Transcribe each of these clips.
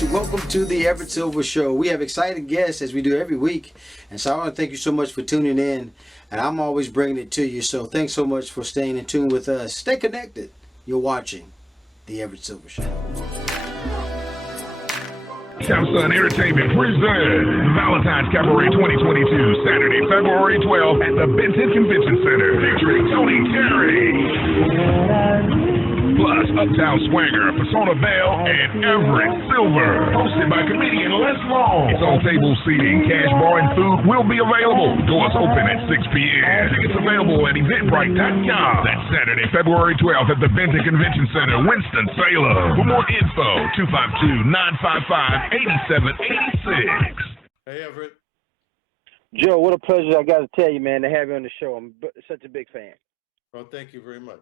guys, welcome to the Everett Silver Show. We have exciting guests as we do every week, and so I want to thank you so much for tuning in, and I'm always bringing it to you, so thanks so much for staying in tune with us. Stay connected. You're watching the Everett Silver Show. Samson Entertainment presents Valentine's Cabaret 2022, Saturday, February 12th at the Benton Convention Center, featuring Tony Terry. Plus, Uptown Swanger, Persona Bell, and Everett Silver. Hosted by comedian Les Long. It's on table seating, cash bar, and food will be available. Doors open at 6 p.m. Tickets available at eventbrite.com. That's Saturday, February 12th at the Benton Convention Center, Winston-Salem. For more info, 252-955-8786. Hey, Everett. Joe, what a pleasure I got to tell you, man, to have you on the show. I'm such a big fan. Well, thank you very much.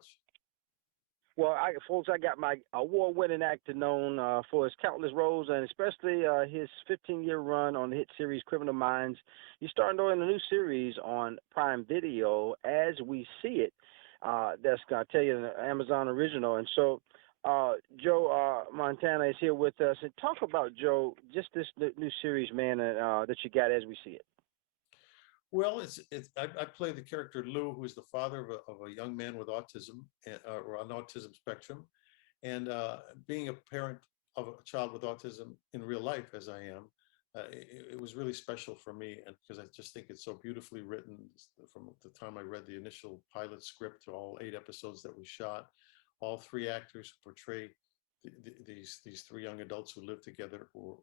Well, folks, I got my award-winning actor known for his countless roles and especially his 15-year run on the hit series Criminal Minds. He's starting in a new series on Prime Video, As We See It. That's going to tell you an Amazon original. And so Joe Mantegna is here with us. And talk about, Joe, just this new series, man, that you got As We See It. Well, I play the character Lou, who is the father of a young man with autism, or on autism spectrum, and being a parent of a child with autism in real life, as I am, it was really special for me, and because I just think it's so beautifully written. From the time I read the initial pilot script to all 8 episodes that we shot, all 3 actors who portray these 3 young adults who live together, who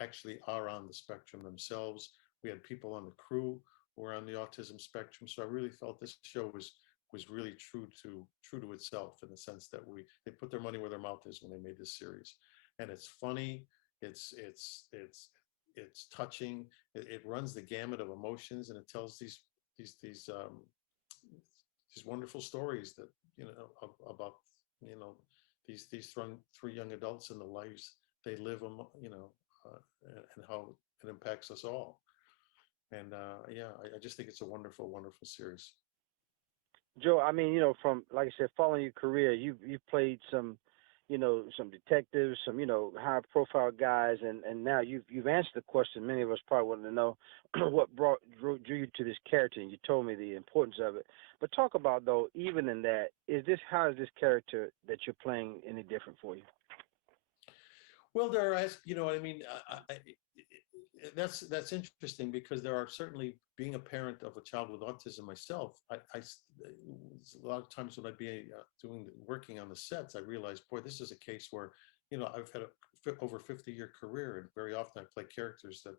actually are on the spectrum themselves. We had people on the crew who were on the autism spectrum, so I really felt this show was really true to itself, in the sense that they put their money where their mouth is when they made this series, and it's funny, it's touching, it runs the gamut of emotions, and it tells these wonderful stories that about these 3 young adults and the lives they live, and how it impacts us all. And I just think it's a wonderful, wonderful series. Joe, I mean, from, like I said, following your career, you've played some detectives, some, high profile guys, and now you've answered the question many of us probably want to know, what drew you to this character, and you told me the importance of it. But talk about, though, even in that, how is this character that you're playing any different for you? Well, that's interesting, because there are certainly, being a parent of a child with autism myself, a lot of times when I'd be working on the sets, I realized, boy, this is a case where, I've had over 50-year career, and very often I play characters that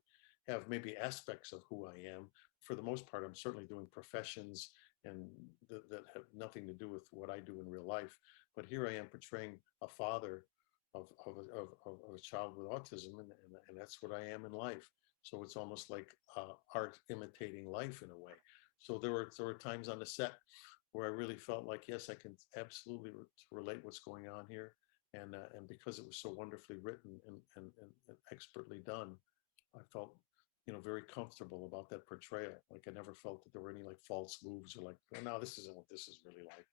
have maybe aspects of who I am. For the most part, I'm certainly doing professions and that have nothing to do with what I do in real life. But here I am portraying a father of a child with autism, and that's what I am in life. So it's almost like art imitating life in a way. So there were times on the set where I really felt like, yes, I can absolutely relate what's going on here, and because it was so wonderfully written and expertly done, I felt very comfortable about that portrayal. Like, I never felt that there were any like false moves, or like, oh, no, this isn't what this is really like,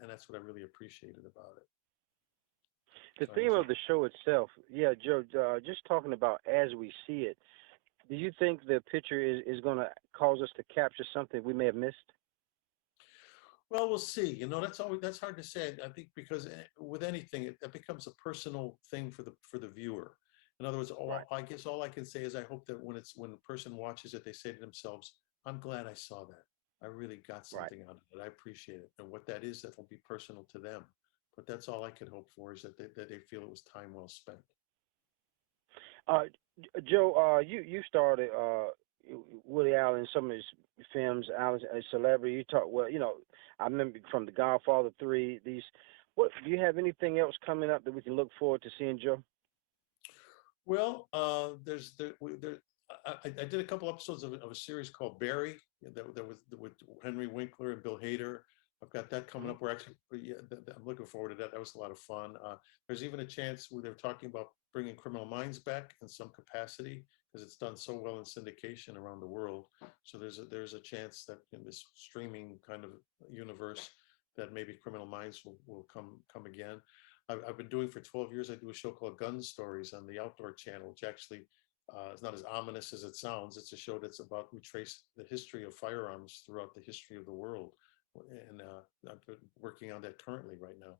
and that's what I really appreciated about it. The theme of the show itself, yeah, Joe, just talking about As We See It, do you think the picture is going to cause us to capture something we may have missed? Well, we'll see. That's hard to say. I think because with anything, it becomes a personal thing for the viewer. In other words, Right. I guess all I can say is I hope that when a person watches it, they say to themselves, "I'm glad I saw that. I really got something out of it. I appreciate it." And what that is, that will be personal to them. But that's all I can hope for, is that they feel it was time well spent. Joe, you started Woody Allen in some of his films. Allen, a celebrity. You talk well. I remember from The Godfather 3. What do you have anything else coming up that we can look forward to seeing, Joe? Well, I did a couple episodes of a series called Barry that was with Henry Winkler and Bill Hader. I've got that coming up. I'm looking forward to that. That was a lot of fun. There's even a chance where they're talking about bringing Criminal Minds back in some capacity, because it's done so well in syndication around the world. So there's a chance that in this streaming kind of universe, that maybe Criminal Minds will come again. I've been doing for 12 years. I do a show called Gun Stories on the Outdoor Channel, which actually is not as ominous as it sounds. It's a show that's about, we trace the history of firearms throughout the history of the world. And I've been working on that currently right now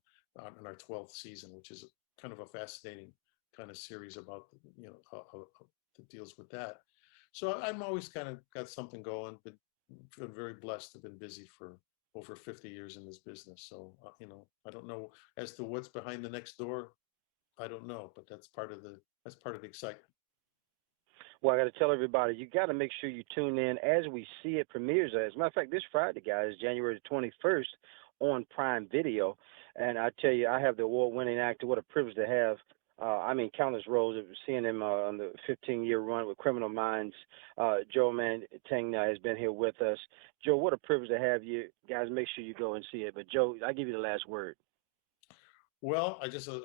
in our 12th season, which is kind of a fascinating kind of series about, that deals with that. So I'm always kind of got something going, but been very blessed to have been busy for over 50 years in this business. So, I don't know as to what's behind the next door. I don't know, but that's part of the excitement. Well, I got to tell everybody, you got to make sure you tune in as we see it premieres. As a matter of fact, this Friday, guys, January the 21st on Prime Video. And I tell you, I have the award-winning actor. What a privilege to have. Countless roles of seeing him on the 15-year run with Criminal Minds. Joe Mantegna has been here with us. Joe, what a privilege to have you. Guys, make sure you go and see it. But, Joe, I give you the last word. Well, I just a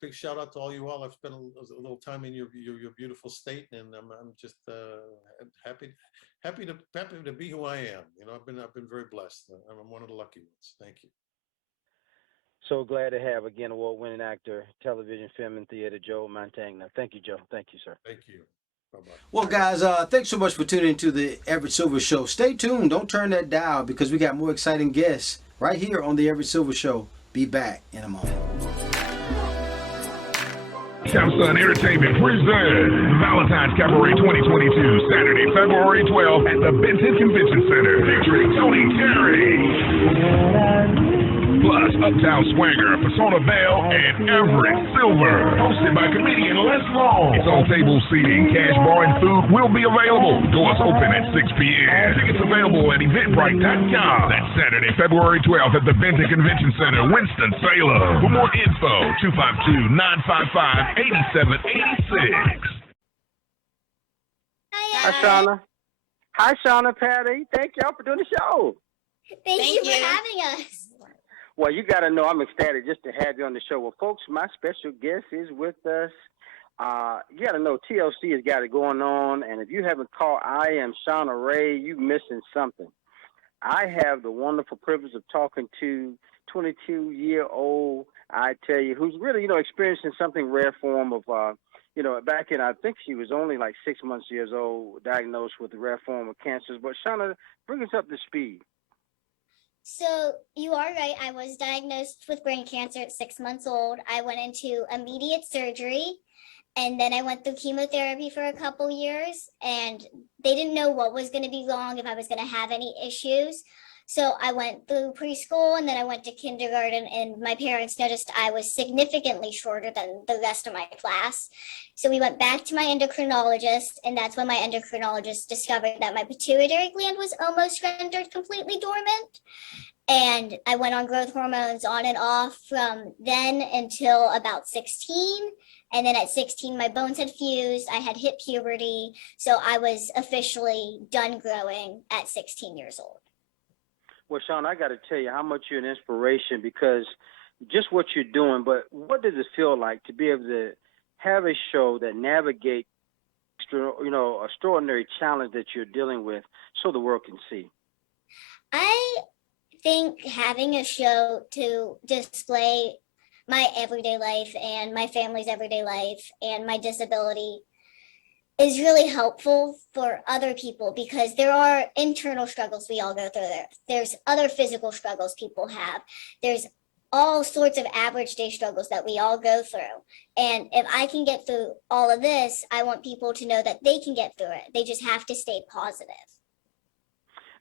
big shout out to all you all. I've spent a little time in your beautiful state, and I'm just happy to be who I am. I've been very blessed. I'm one of the lucky ones. Thank you. So glad to have, again, award-winning actor, television, film, and theater, Joe Mantegna. Thank you, Joe. Thank you, sir. Thank you. Bye-bye. Well, guys, thanks so much for tuning into the Everett Silver Show. Stay tuned. Don't turn that dial because we got more exciting guests right here on the Everett Silver Show. Be back in a moment. Samsung Entertainment presents Valentine's Cabaret 2022, Saturday, February 12th at the Benton Convention Center, featuring Tony Terry. Plus, Uptown Swanger, Persona Vale, and Everett Silver. Hosted by comedian Les Long. It's on table seating, cash bar, and food will be available. Doors open at 6 p.m. Tickets available at Eventbrite.com. That's Saturday, February 12th at the Benton Convention Center, Winston-Salem. For more info, 252-955-8786. Hi, Shauna. Hi, Shauna, Patty. Thank y'all for doing the show. Thank you for having us. Well, you got to know I'm ecstatic just to have you on the show. Well, folks, my special guest is with us. You got to know TLC has got it going on, and if you haven't called I Am Shauna Rae, you're missing something. I have the wonderful privilege of talking to 22-year-old, I tell you, who's really, experiencing something rare form of, back in, I think she was only like 6 months years old, diagnosed with a rare form of cancers. But Shauna, bring us up to speed. So you are right. I was diagnosed with brain cancer at 6 months old. I went into immediate surgery, and then I went through chemotherapy for a couple years, and they didn't know what was going to be wrong, if I was going to have any issues. So I went through preschool, and then I went to kindergarten, and my parents noticed I was significantly shorter than the rest of my class. So we went back to my endocrinologist, and that's when my endocrinologist discovered that my pituitary gland was almost rendered completely dormant. And I went on growth hormones on and off from then until about 16. And then at 16, my bones had fused. I had hit puberty. So I was officially done growing at 16 years old. Well, Sean, I got to tell you how much you're an inspiration, because just what you're doing, but what does it feel like to be able to have a show that navigates, extraordinary challenge that you're dealing with so the world can see? I think having a show to display my everyday life and my family's everyday life and my disability is really helpful for other people, because there are internal struggles we all go through there. There's other physical struggles people have. There's all sorts of average day struggles that we all go through. And if I can get through all of this, I want people to know that they can get through it. They just have to stay positive.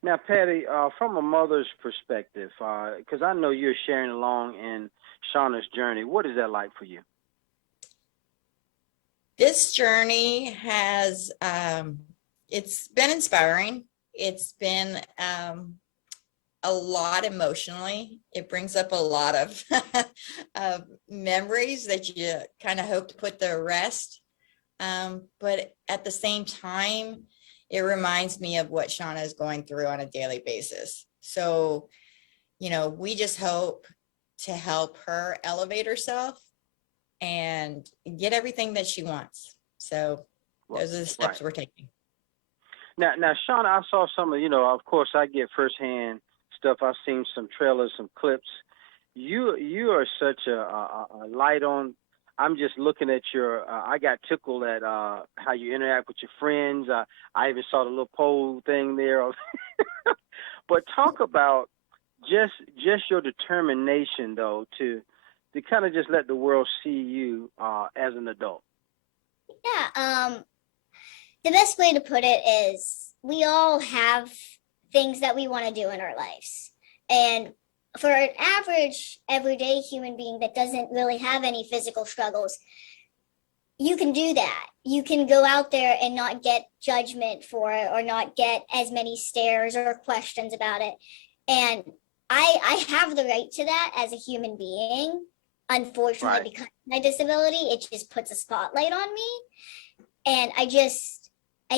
Now, Patty, from a mother's perspective, because I know you're sharing along in Shauna's journey, what is that like for you? This journey has, it's been inspiring. It's been a lot emotionally. It brings up a lot of memories that you kind of hope to put to rest. But at the same time, it reminds me of what Shauna is going through on a daily basis. So, we just hope to help her elevate herself and get everything that she wants. So those are the steps we're taking. Now, Shauna, I saw some of, of course, I get firsthand stuff. I've seen some trailers, some clips, you are such a light on. I'm just looking at your. I got tickled at how you interact with your friends. I even saw the little poll thing there. But talk about just your determination, though, to kind of just let the world see you as an adult. Yeah. The best way to put it is we all have things that we want to do in our lives, and for an average everyday human being that doesn't really have any physical struggles, you can do that. You can go out there and not get judgment for it or not get as many stares or questions about it. And I have the right to that as a human being. Unfortunately, Right. because of my disability, it just puts a spotlight on me. And I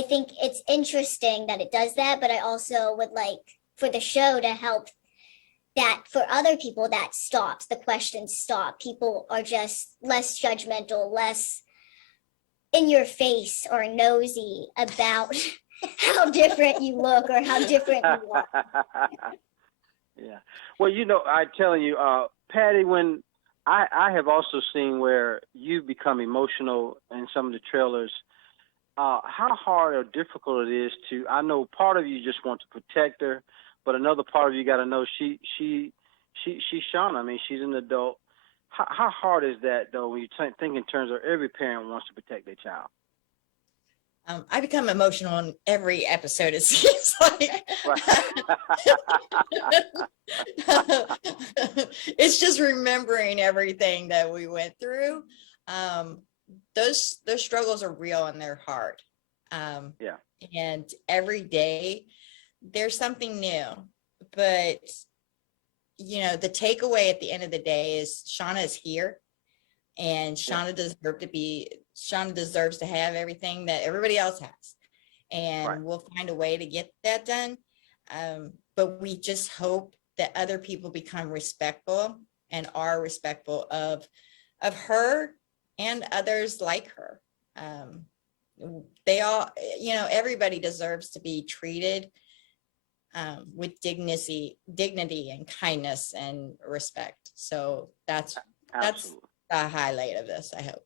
think it's interesting that it does that, but I also would like for the show to help that for other people that stops, the questions stop. People are just less judgmental, less in your face or nosy about how different you look or how different you are. Yeah. Well, I'm telling you, Patty, when I have also seen where you become emotional in some of the trailers, how hard or difficult it is to, I know part of you just want to protect her, but another part of you got to know she's Shauna. I mean, she's an adult. How hard is that, though, when you think in terms of every parent wants to protect their child? I become emotional in every episode, it seems like. It's just remembering everything that we went through. Those struggles are real and they're hard. Yeah. And every day there's something new. But, the takeaway at the end of the day is Shauna is here, and Shauna deserves to have everything that everybody else has. And Right. we'll find a way to get that done. But we just hope that other people become respectful and are respectful of her and others like her. They all, everybody deserves to be treated with dignity and kindness and respect. So that's the highlight of this, I hope.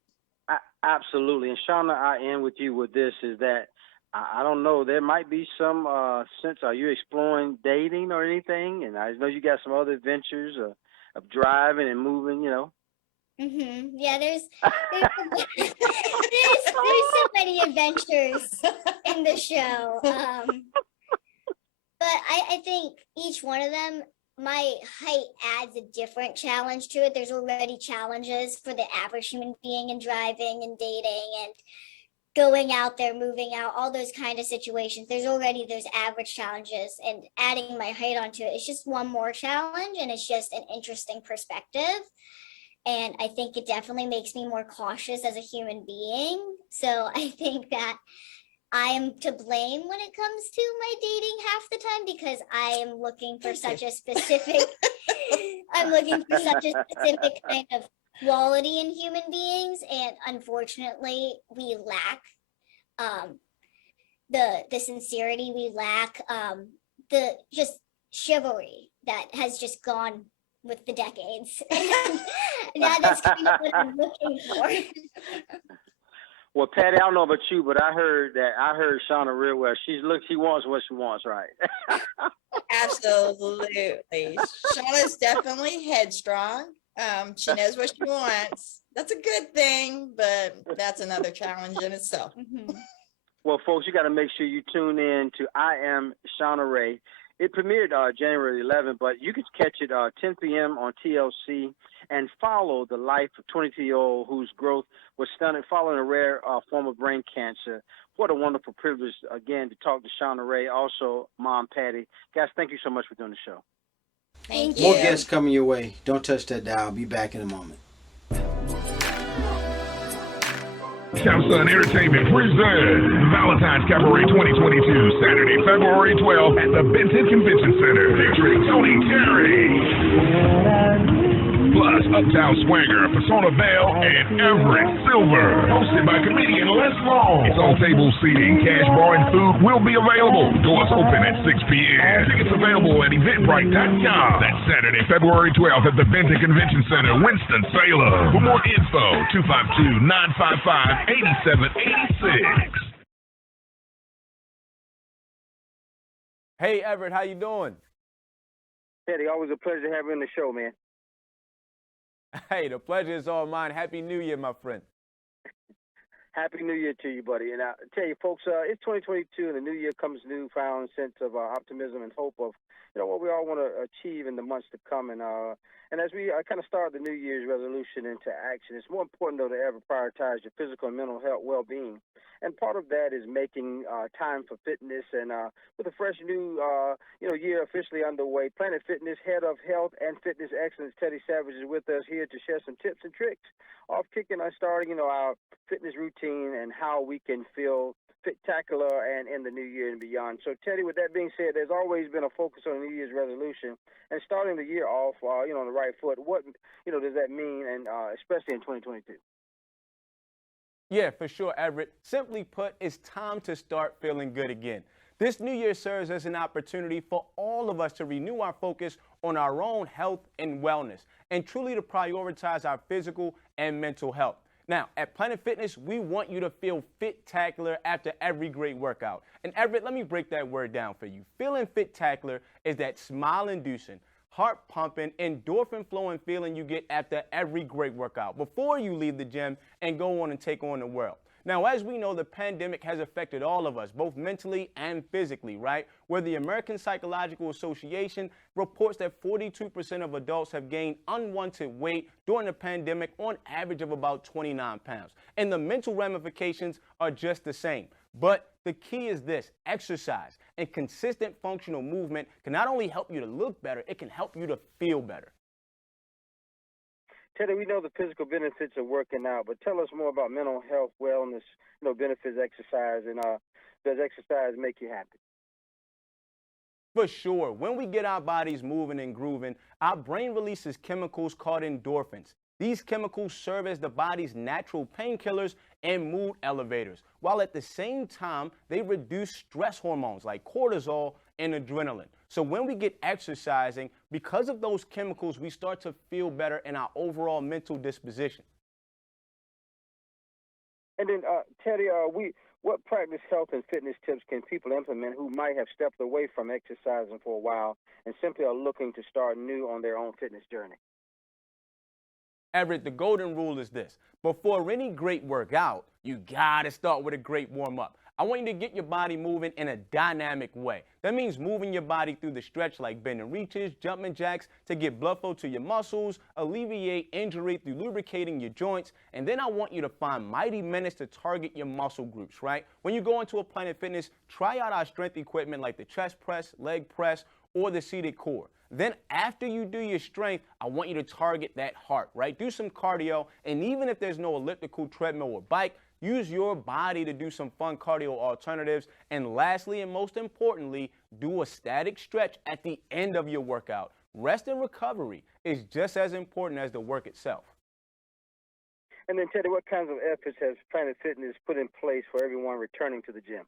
Absolutely. And Shauna, I end with you with this, is that I don't know, there might be some sense, are you exploring dating or anything? And I know you got some other adventures of driving and moving, Mm-hmm. Yeah, there's so many adventures in the show. But I think each one of them, my height adds a different challenge to it. There's already challenges for the average human being in driving and dating and going out there, moving out, all those kind of situations. There's average challenges, and adding my height onto it is just one more challenge, and it's just an interesting perspective. And I think it definitely makes me more cautious as a human being. So I think that I am to blame when it comes to my dating half the time, because I am looking for such a specific kind of quality in human beings, and unfortunately we lack the sincerity, we lack the just chivalry that has just gone with the decades. And that's kind of what I'm looking for. Well, Patty, I don't know about you, but I heard Shauna real well. She wants what she wants, right? Absolutely. Shauna's definitely headstrong. She knows what she wants. That's a good thing, but that's another challenge in itself. Mm-hmm. Well, folks, you got to make sure you tune in to I Am Shauna Rae. It premiered January 11th, but you can catch it 10 p.m. on TLC, and follow the life of 22-year-old whose growth was stunning following a rare form of brain cancer. What a wonderful privilege, again, to talk to Shauna Rae, also Mom Patty. Guys, thank you so much for doing the show. Thank More you. guests coming your way. Don't touch that dial. I'll be back in a moment. Samsung Entertainment presents Valentine's Cabaret 2022, Saturday, February 12th at the Benton Convention Center, featuring Tony Terry, Plus, Uptown Swagger, Persona Bell, and Everett Silver. Hosted by comedian Les Long. It's on table seating, cash bar, and food will be available. Doors open at 6 p.m. Tickets available at Eventbrite.com. That's Saturday, February 12th at the Benton Convention Center, Winston-Salem. For more info, 252-955-8786. Hey, Everett, how you doing? Teddy, always a pleasure having you on the show, man. Hey, the pleasure is all mine. Happy New Year, my friend. Happy New Year to you, buddy. And I tell you, folks, it's 2022, and the new year comes newfound sense of optimism and hope of, what we all want to achieve in the months to come. And as we kind of start the New Year's resolution into action, it's more important, though, to ever prioritize your physical and mental health well-being. And part of that is making time for fitness. And with a fresh new, year officially underway, Planet Fitness head of health and fitness excellence, Teddy Savage, is with us here to share some tips and tricks off kicking and starting, our fitness routine and how we can feel spectacular and in the new year and beyond. So, Teddy, with that being said, there's always been a focus on New Year's resolution and starting the year off, on the right foot. What, does that mean, and especially in 2022? Yeah, for sure, Everett. Simply put, it's time to start feeling good again. This new year serves as an opportunity for all of us to renew our focus on our own health and wellness and truly to prioritize our physical and mental health. Now, at Planet Fitness, we want you to feel fit-tacular after every great workout. And Everett, let me break that word down for you. Feeling fit-tacular is that smile-inducing, heart-pumping, endorphin-flowing feeling you get after every great workout before you leave the gym and go on and take on the world. Now, as we know, the pandemic has affected all of us, both mentally and physically, right? Where the American Psychological Association reports that 42% of adults have gained unwanted weight during the pandemic, on average of about 29 pounds. And the mental ramifications are just the same. But the key is this: exercise and consistent functional movement can not only help you to look better, it can help you to feel better. Teddy, we know the physical benefits of working out, but tell us more about mental health, wellness, benefits exercise, and does exercise make you happy? For sure. When we get our bodies moving and grooving, our brain releases chemicals called endorphins. These chemicals serve as the body's natural painkillers and mood elevators, while at the same time, they reduce stress hormones like cortisol and adrenaline. So when we get exercising, because of those chemicals, we start to feel better in our overall mental disposition. And then, Teddy, what practice health and fitness tips can people implement who might have stepped away from exercising for a while and simply are looking to start new on their own fitness journey? Everett, the golden rule is this: before any great workout, you gotta start with a great warm-up. I want you to get your body moving in a dynamic way. That means moving your body through the stretch like bending reaches, jumping jacks to get blood flow to your muscles, alleviate injury through lubricating your joints, and then I want you to find mighty minutes to target your muscle groups, right? When you go into a Planet Fitness, try out our strength equipment like the chest press, leg press, or the seated core. Then after you do your strength, I want you to target that heart, right? Do some cardio, and even if there's no elliptical, treadmill, or bike, use your body to do some fun cardio alternatives. And lastly, and most importantly, do a static stretch at the end of your workout. Rest and recovery is just as important as the work itself. And then, Teddy, what kinds of efforts has Planet Fitness put in place for everyone returning to the gym?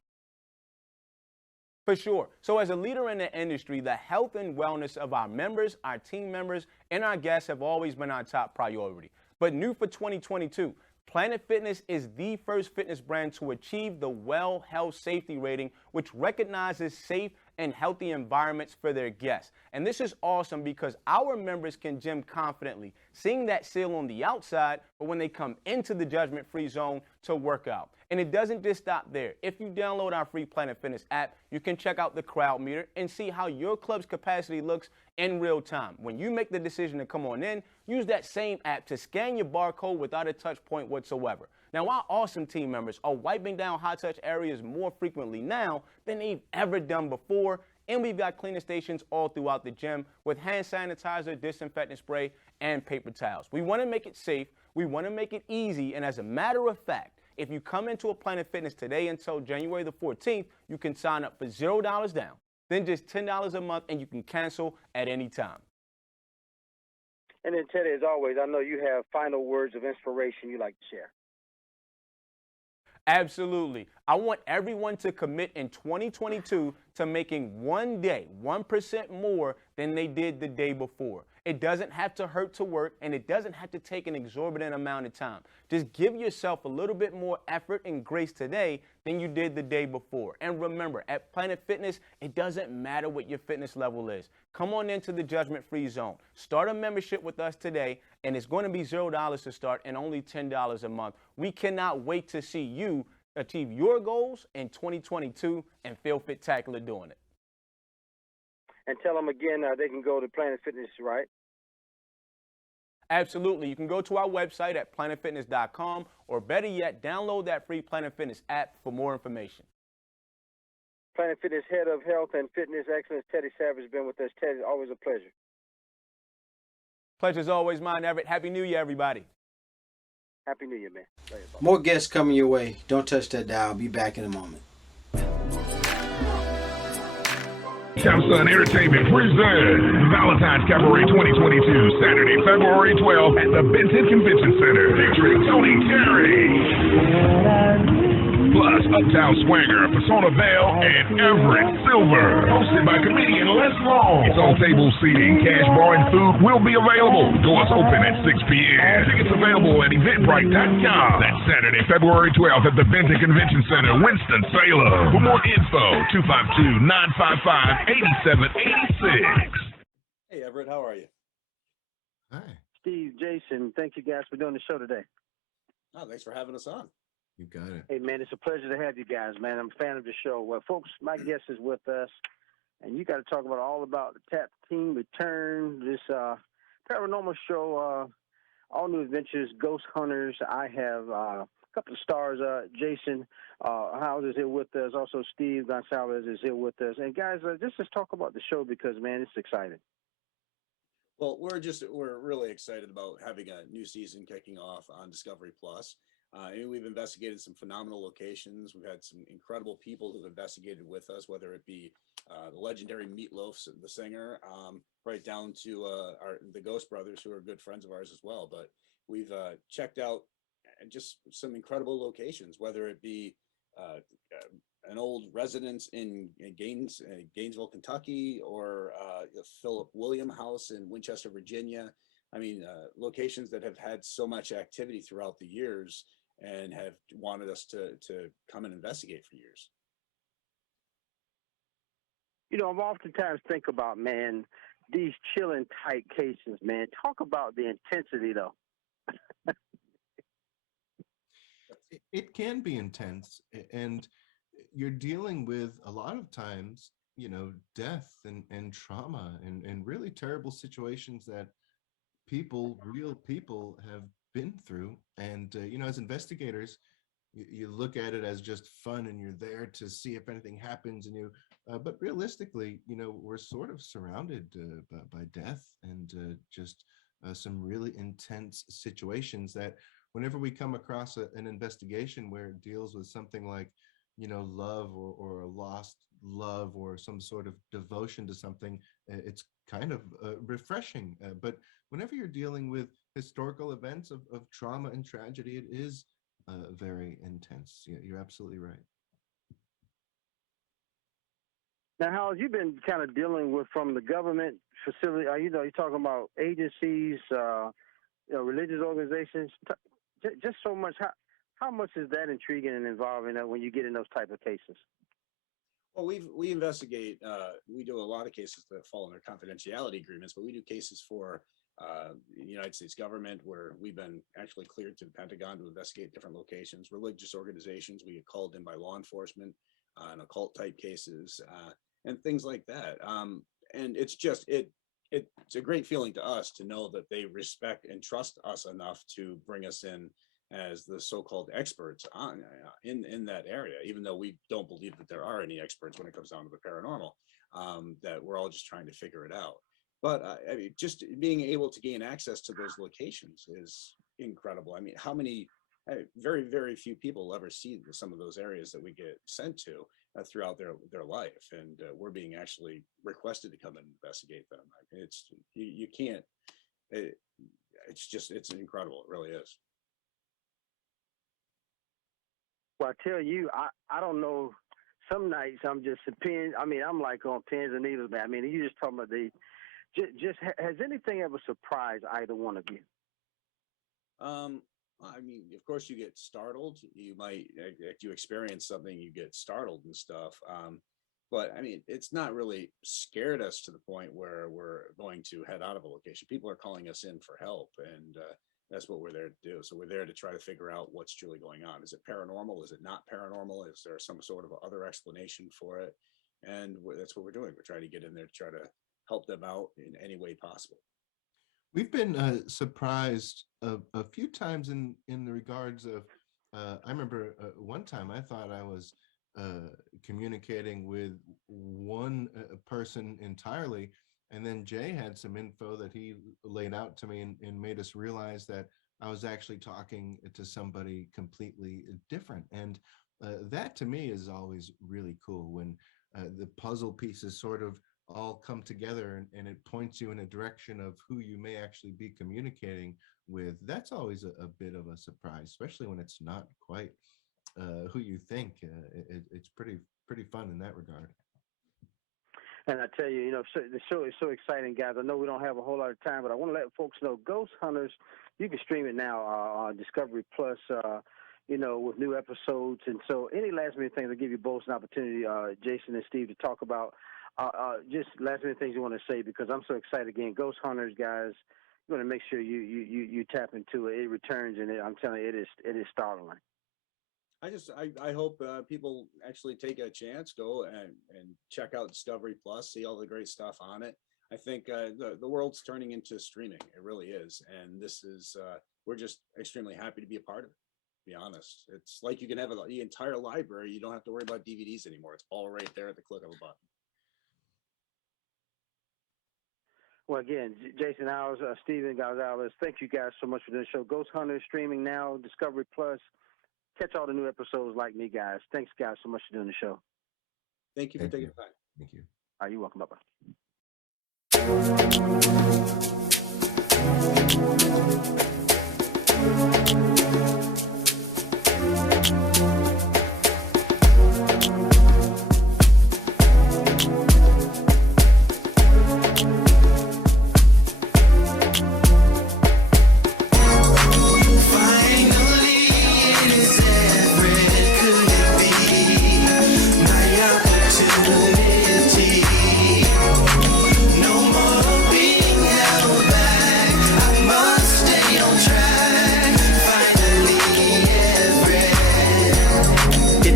For sure. So as a leader in the industry, the health and wellness of our members, our team members, and our guests have always been our top priority. But new for 2022, Planet Fitness is the first fitness brand to achieve the Well Health Safety Rating, which recognizes safe and healthy environments for their guests. And this is awesome because our members can gym confidently, seeing that seal on the outside, but when they come into the judgment-free zone to work out. And it doesn't just stop there. If you download our free Planet Fitness app, you can check out the crowd meter and see how your club's capacity looks in real time. When you make the decision to come on in, use that same app to scan your barcode without a touch point whatsoever. Now, our awesome team members are wiping down high-touch areas more frequently now than they've ever done before, and we've got cleaning stations all throughout the gym with hand sanitizer, disinfectant spray, and paper towels. We want to make it safe, we want to make it easy, and as a matter of fact, if you come into a Planet Fitness today until January the 14th, you can sign up for $0 down, then just $10 a month, and you can cancel at any time. And then, Teddy, as always, I know you have final words of inspiration you like to share. Absolutely. I want everyone to commit in 2022 to making one day 1% more than they did the day before. It doesn't have to hurt to work, and it doesn't have to take an exorbitant amount of time. Just give yourself a little bit more effort and grace today than you did the day before. And remember, at Planet Fitness, it doesn't matter what your fitness level is. Come on into the judgment-free zone. Start a membership with us today, and it's going to be $0 to start and only $10 a month. We cannot wait to see you achieve your goals in 2022 and feel fit-tacular doing it. And tell them again, they can go to Planet Fitness, right? Absolutely. You can go to our website at planetfitness.com, or better yet, download that free Planet Fitness app for more information. Planet Fitness Head of Health and Fitness Excellence, Teddy Savage, has been with us. Teddy, always a pleasure. Pleasure's always mine, Everett. Happy New Year, everybody. Happy New Year, man. Later, More guests coming your way. Don't touch that dial. Be back in a moment. Samsung Entertainment presents Valentine's Cabaret 2022, Saturday, February 12th at the Benton Convention Center, featuring Tony Terry. Plus, Uptown Swanger, Persona Vale, and Everett Silver. Hosted by comedian Les Long. It's on table seating, cash bar, and food will be available. Doors open at 6 p.m. Tickets available at Eventbrite.com. That's Saturday, February 12th at the Benton Convention Center, Winston-Salem. For more info, 252-955-8786. Hey, Everett, how are you? Hi. Steve, Jason, thank you guys for doing the show today. Oh, thanks for having us on. You got it. Hey, man, it's a pleasure to have you guys, man. I'm a fan of the show. Well, folks, my guest is with us, and you got to talk all about the Tap Team Return, this paranormal show, all new adventures, ghost hunters. I have a couple of stars, Jason Hawes is here with us. Also, Steve Gonzalez is here with us. And, guys, just talk about the show because, man, it's exciting. Well, we're really excited about having a new season kicking off on Discovery Plus. And we've investigated some phenomenal locations. We've had some incredible people who've investigated with us, whether it be the legendary Meatloaf, the singer, right down to the Ghost Brothers, who are good friends of ours as well. But we've checked out just some incredible locations, whether it be an old residence in Gainesville, Kentucky, or the Philip William House in Winchester, Virginia. I mean, locations that have had so much activity throughout the years and have wanted us to come and investigate for years. You know, I've oftentimes think about, man, these chilling tight cases, man. Talk about the intensity, though. It can be intense, and you're dealing with a lot of times, you know, death and trauma and really terrible situations that real people have been through. And, you know, as investigators, you look at it as just fun and you're there to see if anything happens. And but realistically, you know, we're sort of surrounded by death and just some really intense situations that whenever we come across an investigation where it deals with something like, you know, love or a lost love or some sort of devotion to something, it's kind of refreshing. But whenever you're dealing with historical events of trauma and tragedy, it is very intense. Yeah, you're absolutely right. Now, how have you been kind of dealing with from the government facility? You know, you're talking about agencies, religious organizations, just so much. How much is that intriguing and involving when you get in those type of cases? Well, we investigate. We do a lot of cases that fall under confidentiality agreements, but we do cases for the United States government where we've been actually cleared to the Pentagon to investigate different locations. Religious organizations, we get called in by law enforcement on occult type cases and things like that. And it's just it's a great feeling to us to know that they respect and trust us enough to bring us in as the so-called experts in that area, even though we don't believe that there are any experts when it comes down to the paranormal, that we're all just trying to figure it out. But I mean, just being able to gain access to those locations is incredible. I mean, how many, very, very few people ever see some of those areas that we get sent to throughout their life. And we're being actually requested to come and investigate them. It's, you can't, It's incredible. It really is. Well, I tell you, I don't know. Some nights I'm just a pin. I mean, I'm like on pins and needles, man. I mean, you just talking about has anything ever surprised either one of you? I mean, of course, you get startled. You might, if you experience something, you get startled and stuff. But I mean, it's not really scared us to the point where we're going to head out of a location. People are calling us in for help, and that's what we're there to do. So we're there to try to figure out what's truly going on. Is it paranormal? Is it not paranormal? Is there some sort of other explanation for it? And that's what we're doing. We're trying to get in there to try to help them out in any way possible. We've been surprised a few times in the regards of, I remember one time I thought I was communicating with one person entirely, and then Jay had some info that he laid out to me and made us realize that I was actually talking to somebody completely different. And that to me is always really cool when the puzzle pieces sort of all come together and it points you in a direction of who you may actually be communicating with. That's always a bit of a surprise, especially when it's not quite who you think. It's pretty fun in that regard. And I tell you, the show is so exciting, guys. I know we don't have a whole lot of time, but I want to let folks know Ghost Hunters, you can stream it now on Discovery Plus, with new episodes. And so any last minute things, I'll give you both an opportunity, Jason and Steve, to talk about just last minute things you want to say, because I'm so excited again. Ghost Hunters, guys, you want to make sure you tap into it. It returns, and I'm telling you, it is startling. I hope people actually take a chance, go and check out Discovery Plus, see all the great stuff on it. I think the world's turning into streaming. It really is. And this is, we're just extremely happy to be a part of it, to be honest. It's like you can have the entire library. You don't have to worry about DVDs anymore. It's all right there at the click of a button. Well, again, Jason Hawes, Steven Gonzalez, thank you guys so much for doing the show. Ghost Hunters streaming now, Discovery Plus. Catch all the new episodes like me, guys. Thanks, guys, so much for doing the show. Thank you for taking the time. Thank you. You're welcome. Bye-bye.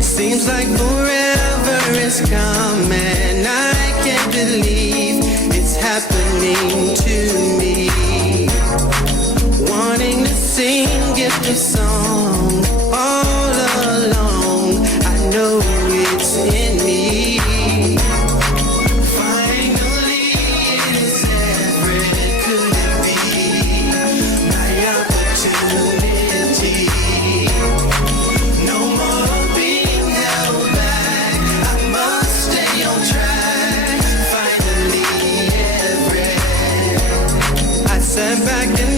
Seems like forever is coming. I can't believe it's happening to me. Wanting to sing it the song all along. I know it's in me. Finally, it is Everett. Could it be my opportunity? No more. Sat back and